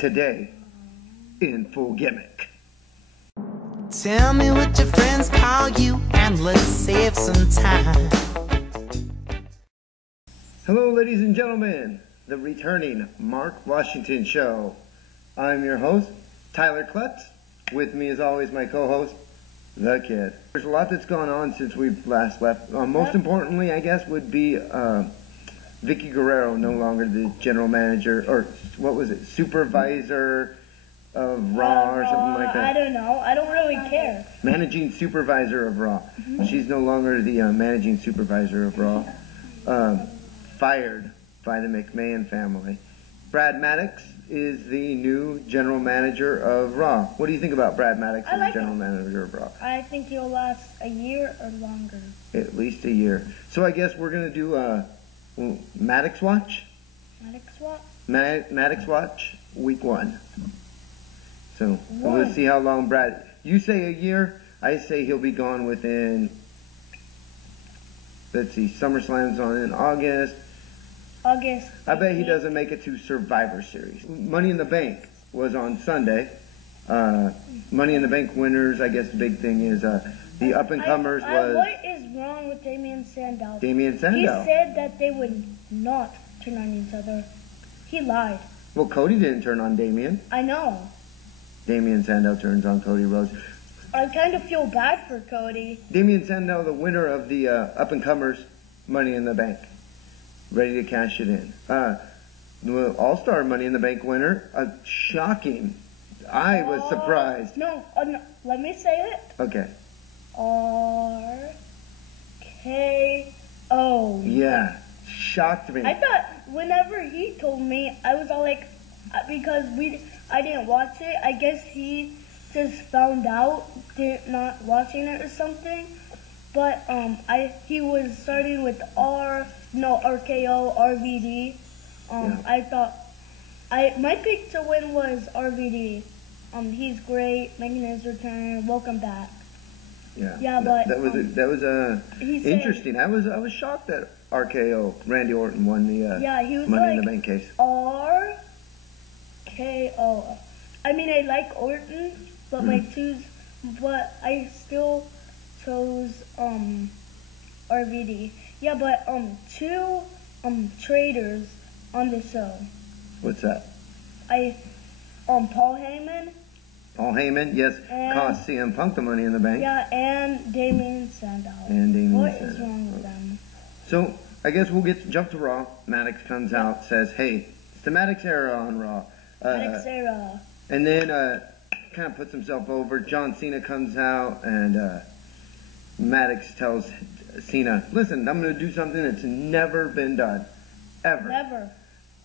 Today, in full gimmick. Tell me what your friends call you, and let's save some time. Hello, ladies and gentlemen, the returning Mark Washington Show. I'm your host, Tyler Klutz. With me, as always, my co-host, The Kid. There's a lot that's gone on since we've last left. Most importantly, I guess, would be Vicky Guerrero, no longer the general manager, or what was it, supervisor of Raw or something like that. I don't know. I don't really care. Managing supervisor of Raw. She's no longer the managing supervisor of Raw. Fired by the McMahon family. Brad Maddox is the new general manager of Raw. What do you think about Brad Maddox as the general manager of Raw? I think he'll last a year or longer. At least a year. So I guess we're going to do Maddox Watch? Maddox Watch? Maddox Watch, week 1. So we'll see how long Brad... You say a year, I say he'll be gone within... Let's see, SummerSlam's on in August. I bet he doesn't make it to Survivor Series. Money in the Bank was on Sunday. Money in the Bank winners, I guess the big thing is the up-and-comers was... What is wrong with Damien Sandow? Damien Sandow. He said that they would not turn on each other. He lied. Well, Cody didn't turn on Damien. I know. Damien Sandow turns on Cody Rhodes. I kind of feel bad for Cody. Damien Sandow, the winner of the up-and-comers Money in the Bank. Ready to cash it in. The All-Star Money in the Bank winner. Shocking. I was surprised. No, let me say it. Okay. RKO. Yeah. Shocked me. I thought whenever he told me, I was all like, because I didn't watch it. I guess he just found out, not watching it or something. But he was starting with RKO, RVD. Yeah. I thought my pick to win was RVD. He's great, making his return. Welcome back. Yeah. Yeah, but that was interesting. I was shocked that RKO Randy Orton won the he was Money like, in the Bank case. RKO. I mean, I like Orton, but but I still chose RVD. Yeah, but two traders on the show. What's that? Paul Heyman. Paul Heyman, yes, cost CM Punk the Money in the Bank. Yeah, and Damien Sandow. What is wrong with them? So I guess we'll jump to Raw. Maddox comes out, says, "Hey, it's the Maddox era on Raw." Maddox era. And then kind of puts himself over. John Cena comes out, and Maddox tells Cena, "Listen, I'm going to do something that's never been done, ever. Never.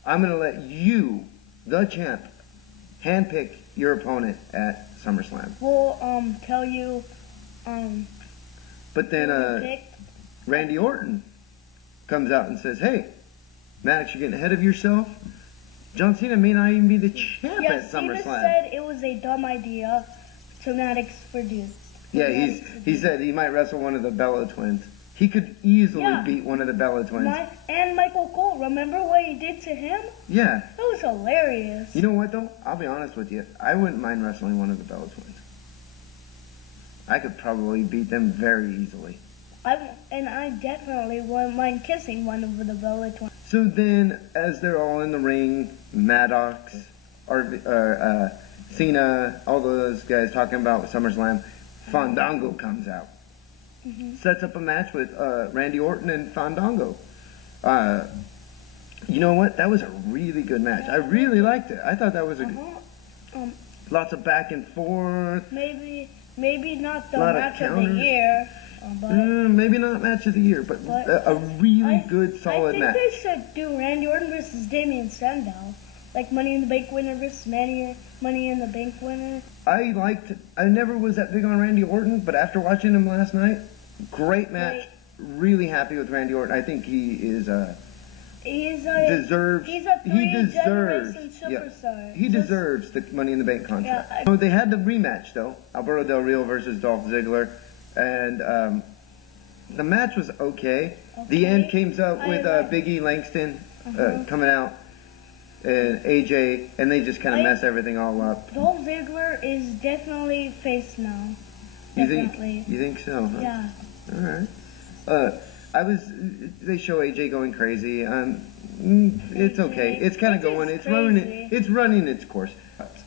I'm going to let you, the champ, handpick your opponent at SummerSlam." We'll tell you. But then Randy Orton comes out and says, "Hey, Maddox, you're getting ahead of yourself. John Cena may not even be the champ at SummerSlam." Cena said it was a dumb idea to Maddox produce. Yeah, he said he might wrestle one of the Bella twins. He could easily beat one of the Bella twins. And Michael Cole, remember what he did to him? Yeah. That was hilarious. You know what, though? I'll be honest with you. I wouldn't mind wrestling one of the Bella twins. I could probably beat them very easily. I definitely wouldn't mind kissing one of the Bella twins. So then, as they're all in the ring, Maddox, Cena, all those guys talking about SummerSlam, Fandango comes out. Sets up a match with Randy Orton and Fandango. You know what? That was a really good match. I really liked it. I thought that was a good... lots of back and forth. Maybe not the match of the year. Maybe not match of the year, but a really good, solid match. I think they should do Randy Orton versus Damien Sandow. Like Money in the Bank winner versus Money in the Bank winner. I never was that big on Randy Orton, but after watching him last night, great match. Really happy with Randy Orton. I think he is He's a three-generation superstar. He deserves the Money in the Bank contract. Yeah, they had the rematch, though. Alberto Del Rio versus Dolph Ziggler. And the match was okay. The end came up with Big E Langston coming out. and AJ, and they just kind of mess everything all up. Dolph Ziggler is definitely face now. Definitely. You think so? Huh? Yeah. All right. They show AJ going crazy. It's okay. It's kind of going. It's running. It's running its course.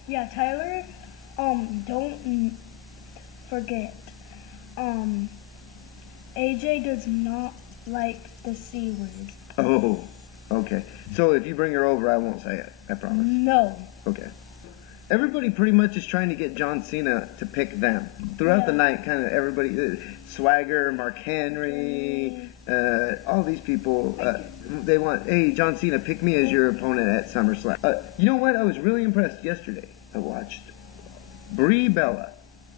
Yeah, Tyler. Don't forget. AJ does not like the C word. Oh, okay. So if you bring her over, I won't say it. I promise. No. Okay. Everybody pretty much is trying to get John Cena to pick them. Throughout the night, kind of everybody, Swagger, Mark Henry, all these people, they want, hey, John Cena, pick me as your opponent at SummerSlam. You know what? I was really impressed yesterday. I watched Brie Bella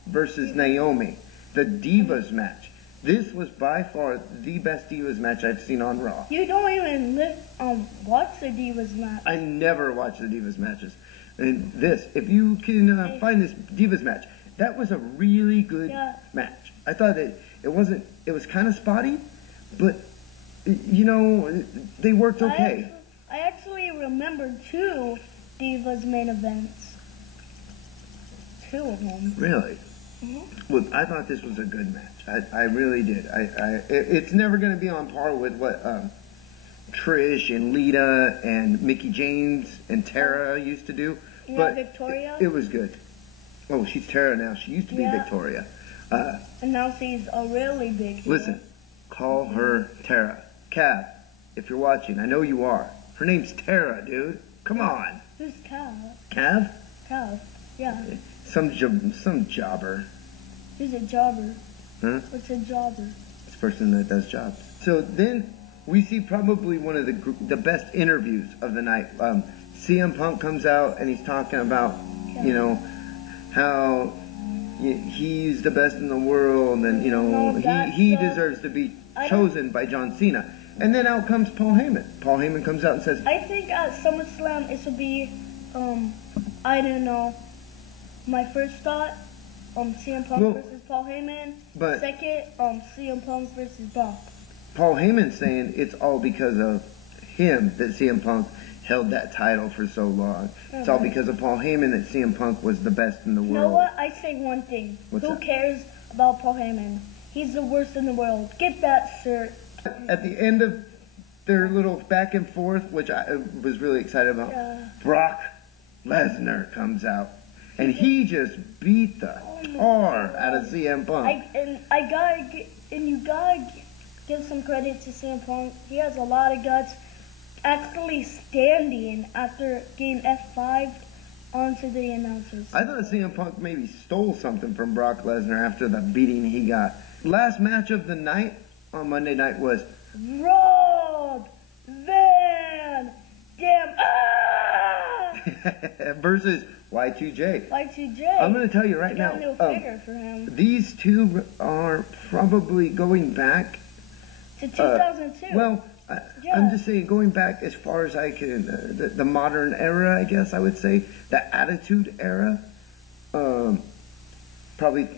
versus Naomi, the Divas match. This was by far the best Divas match I've seen on Raw. You don't even watch the Divas match. I never watch the Divas matches. And this, if you can find this Divas match, that was a really good match. I thought it was kind of spotty, but, you know, they worked okay. I actually remember 2 Divas main events. 2 of them. Really? Mm-hmm. Well, I thought this was a good match. I really did. It's never going to be on par with what Trish and Lita and Mickie James and Tara used to do. Yeah, but Victoria. It was good. Oh, she's Tara now. She used to be Victoria. And now she's a really big hero. Listen, call her Tara. Cav, if you're watching, I know you are. Her name's Tara, dude. Come on. Who's Cav? Cav? Cav, yeah. Some jobber. Who's a jobber? Huh? What's a jobber? It's a person that does jobs. So then we see probably one of the best interviews of the night. CM Punk comes out and he's talking about, you know, how he's the best in the world and, you know, he deserves to be chosen by John Cena. And then out comes Paul Heyman. Paul Heyman comes out and says, I think at SummerSlam it will be, I don't know, my first thought, CM Punk versus Paul Heyman. But second, CM Punk versus Brock. Paul Heyman's saying it's all because of him that CM Punk held that title for so long. It's all because of Paul Heyman that CM Punk was the best in the world. You know what? I say one thing. Who cares about Paul Heyman? He's the worst in the world. Get that shirt. At the end of their little back and forth, which I was really excited about, Brock Lesnar comes out. And he just beat the tar out of CM Punk. You gotta give some credit to CM Punk. He has a lot of guts. Actually standing after getting F5'd onto the announcers. I thought CM Punk maybe stole something from Brock Lesnar after the beating he got. Last match of the night on Monday night was Rob Van Dam versus Y2J. Y2J. I'm going to tell you right now. No figure for him. These two are probably going back to 2002. I'm just saying, going back as far as I can, the modern era, I guess I would say, the Attitude Era. Probably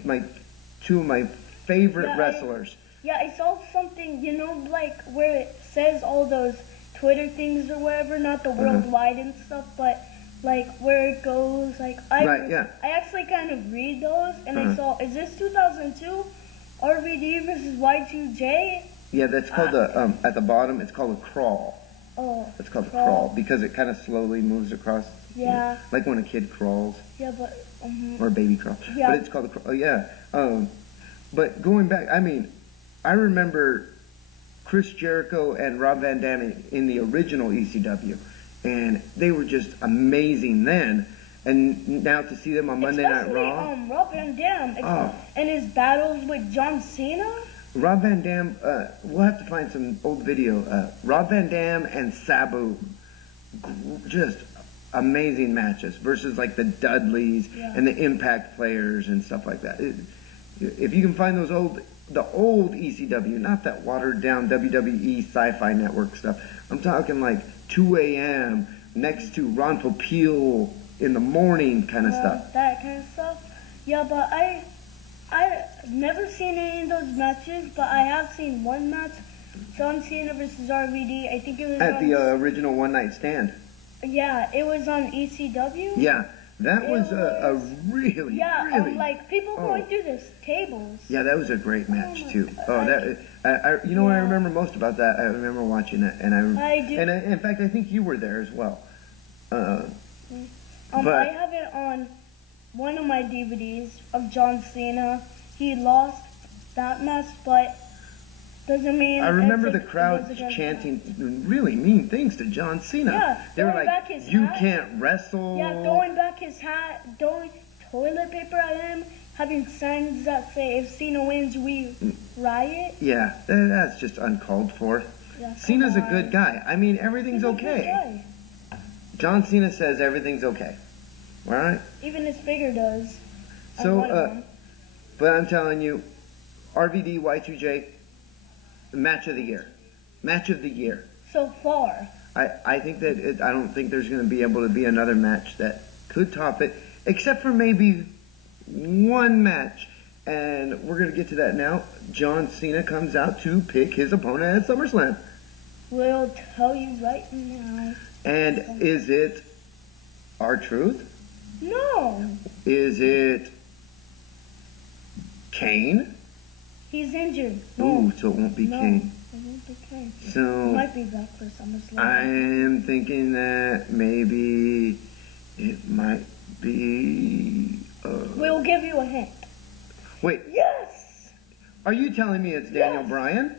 two of my favorite wrestlers. I saw something, you know, like where it says all those Twitter things or whatever, not the worldwide and stuff, but like where it goes, like I actually kind of read those, and I saw, is this 2002 RVD versus Y2J? Yeah, that's called at the bottom, it's called a crawl. Oh. It's called a crawl because it kind of slowly moves across. Yeah. You know, like when a kid crawls. Yeah, but. Or a baby crawls. Yeah. But it's called a crawl. Oh, yeah. But going back, I mean, I remember Chris Jericho and Rob Van Dam in the original ECW, and they were just amazing then. And now to see them on Monday Night Raw. Rob Van Dam and his battles with John Cena. Rob Van Dam, we'll have to find some old video. Rob Van Dam and Sabu, just amazing matches versus like the Dudleys and the Impact players and stuff like that. If you can find those the old ECW, not that watered down WWE Sci-Fi Network stuff. I'm talking like 2 a.m. next to Ron Popeil in the morning kind of stuff. That kind of stuff. Yeah, but I've never seen any of those matches, but I have seen one match, John Cena versus RVD. I think it was at the original One Night Stand. Yeah, it was on ECW. Yeah, that was a really, Yeah, really. like people going through the tables. Yeah, that was a great match too. God. You know what I remember most about that? I remember watching it, and I do. And in fact, I think you were there as well. But I have it on one of my DVDs of John Cena. He lost that match, but doesn't mean. I remember the it crowd was a good chanting really mean things to John Cena. Yeah, they were throwing like, back his "You hat." can't wrestle." Yeah, throwing back his hat, throwing toilet paper at him, having signs that say, "If Cena wins, we riot." Yeah, that's just uncalled for. Yeah, Cena's a come good on. guy. I mean, everything's He's a good okay. guy. John Cena says everything's okay. All right. Even his figure does. I So, want one. but I'm telling you, RVD Y2J, match of the year. Match of the year. So far. I think that I don't think there's going to be able to be another match that could top it, except for maybe one match. And we're going to get to that now. John Cena comes out to pick his opponent at SummerSlam. We'll tell you right now. And is it R-Truth? No. Is it Kane? He's injured. No. Ooh, so it won't be No. Kane. It won't be Kane. So Might be back for SummerSlam. I am thinking that maybe it might be. We'll give you a hint. Wait, Yes. are you telling me it's Daniel Yes. Bryan?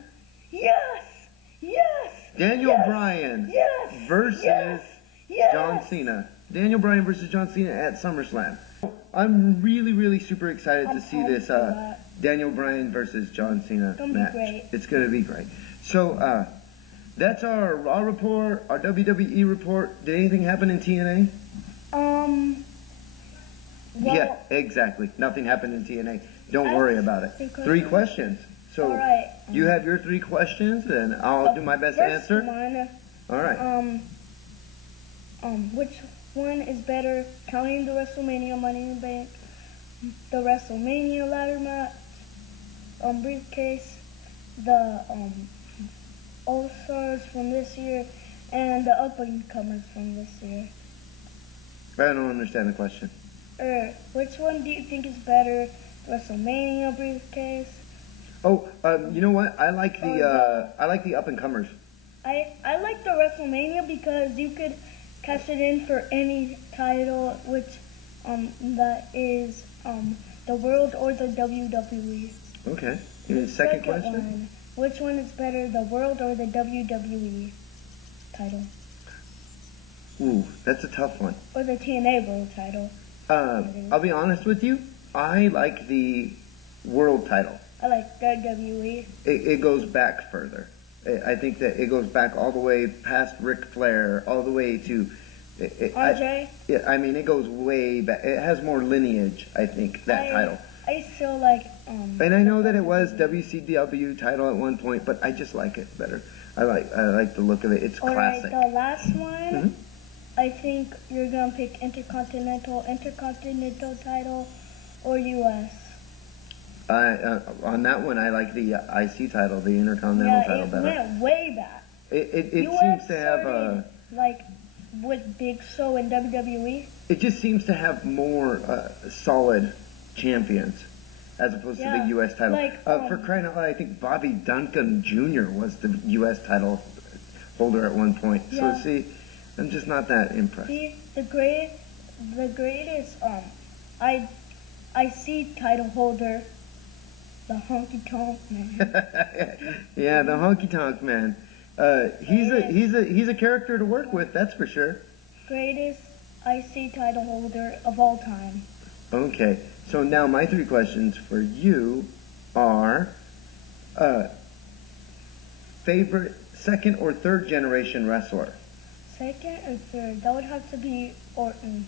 Yes. Yes. Daniel Yes. Bryan Yes. versus Yes. Yes. John Cena. Daniel Bryan versus John Cena at SummerSlam. I'm really, really super excited I'm to see pumped this for that. Daniel Bryan versus John Cena Gonna be match. great. It's going to be great. So that's our Raw report, our WWE report. Did anything happen in TNA? Well, Yeah, exactly. Nothing happened in TNA. Don't I worry have about it. 3 3 questions. So All right. you have your 3 questions, and I'll do my best to First answer. one, All right. which one is better, counting the WrestleMania Money in the Bank, the WrestleMania ladder match, briefcase, the All-Stars from this year, and the up-and-comers from this year? I don't understand the question. Which one do you think is better, the WrestleMania briefcase? Oh, you know what? I like the up and comers. I like the WrestleMania because you could cash it in for any title, which that is the World or the WWE. Okay. And second question. One, which one is better, the World or the WWE title, Ooh, that's a tough one. or the TNA World title? I'll be honest with you. I like the world title. I like WWE. It goes back further. I think that it goes back all the way past Ric Flair, all the way to Andre. I mean, it goes way back. It has more lineage, I think, that title. I still like. And I know that it was WCW title at one point, but I just like it better. I like the look of it. It's classic. Alright, the last one. Mhm. I think you're gonna pick Intercontinental title, or US. On that one, I like the IC title, the Intercontinental title it better. went way back. It US seems to have started, like with Big Show and WWE. it just seems to have more solid champions as opposed to the U.S. title. like, For crying out loud, I think Bobby Duncan Jr. was the U.S. title holder at one point. Yeah. So see, I'm just not that impressed. See, the greatest I see title holder, the Honky Tonk Man. Yeah, the Honky Tonk Man. He's a character to work with, that's for sure. Greatest IC title holder of all time. Okay, so now my 3 questions for you are favorite second or third generation wrestler? Second or third? That would have to be Orton.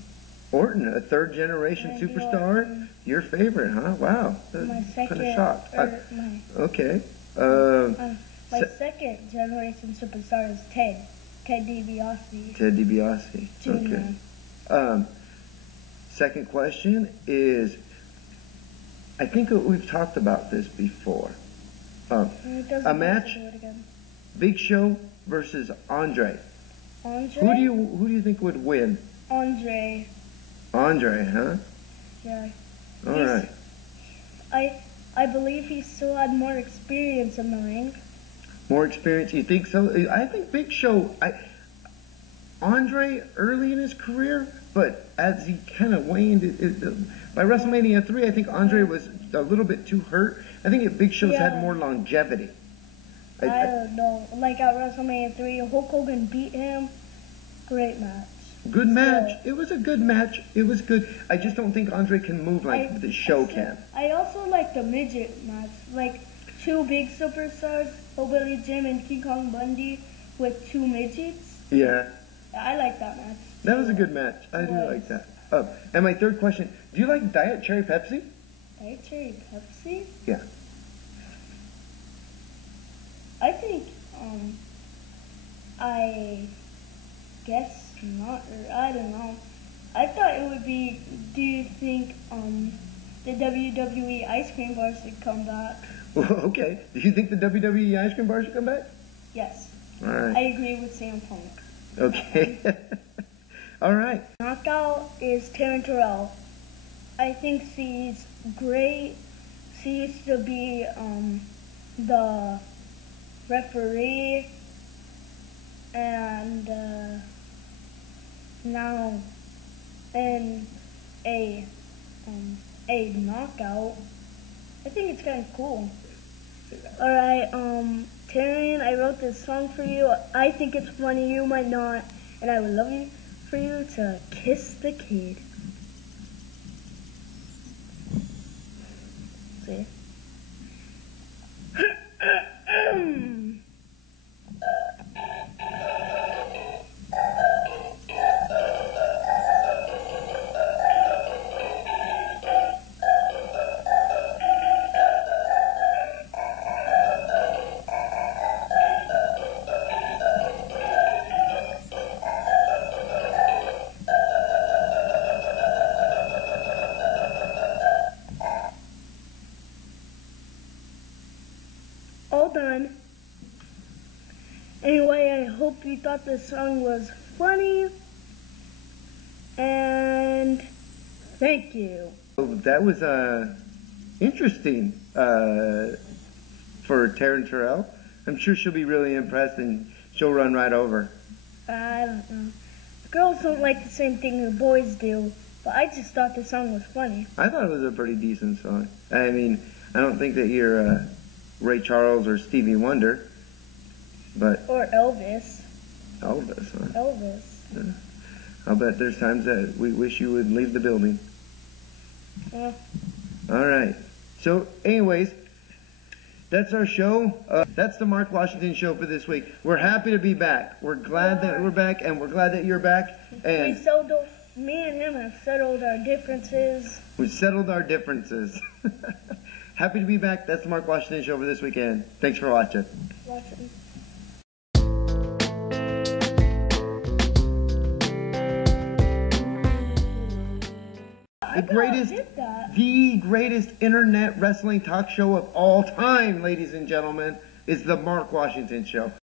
Orton, a third generation Randy superstar? Orton. Your favorite, huh? Wow. My second, Kind of shocked. Okay. my second generation superstar is Ted DiBiase Ted DiBiase. Jr. Okay. Second question is, I think we've talked about this before. It doesn't A have match? to do it again. Big Show versus Andre. Andre? Who do you think would win? Andre. Andre, huh? Yeah. All right. I believe he still had more experience in the ring. More experience? You think so? I think Big Show. Andre early in his career, but as he kind of waned, by WrestleMania 3, I think Andre was a little bit too hurt. I think Big Show's had more longevity. I don't know. Like at WrestleMania 3, Hulk Hogan beat him. Great match. Good match. It was a good match. It was good. I just don't think Andre can move like the Show can. I also like the midget match. Like two big superstars, Hillbilly Jim and King Kong Bundy, with two midgets. Yeah. I like that match. That was a good match. I do like that. And my third question, do you like Diet Cherry Pepsi? Diet Cherry Pepsi? Yeah. I think, I guess not, or I don't know. I thought it would be, do you think, the WWE ice cream bar should come back? Well, okay. Do you think the WWE ice cream bar should come back? Yes. All right. I agree with Sam Punk. Okay. All right. Knockout is Taryn Terrell. I think she's great. She used to be the referee, and now in a knockout. I think it's kind of cool. All right, Taryn, I wrote this song for you. I think it's funny, you might not, and I would love for you to kiss the kid. See? All done. Anyway, I hope you thought this song was funny. And thank you. That was interesting for Taryn Terrell. I'm sure she'll be really impressed and she'll run right over. I don't know. Girls don't like the same thing the boys do, but I just thought the song was funny. I thought it was a pretty decent song. I mean, I don't think that you're Ray Charles or Stevie Wonder, but... Or Elvis. Elvis, huh? Elvis. Yeah. I'll bet there's times that we wish you would leave the building. Yeah. All right. So, anyways, that's our show. That's the Mark Washington Show for this week. We're happy to be back. We're glad that we're back, and we're glad that you're back. And me and him have settled our differences. We've settled our differences. Happy to be back. That's the Mark Washington Show for this weekend. Thanks for watching. The greatest internet wrestling talk show of all time, ladies and gentlemen, is the Mark Washington Show.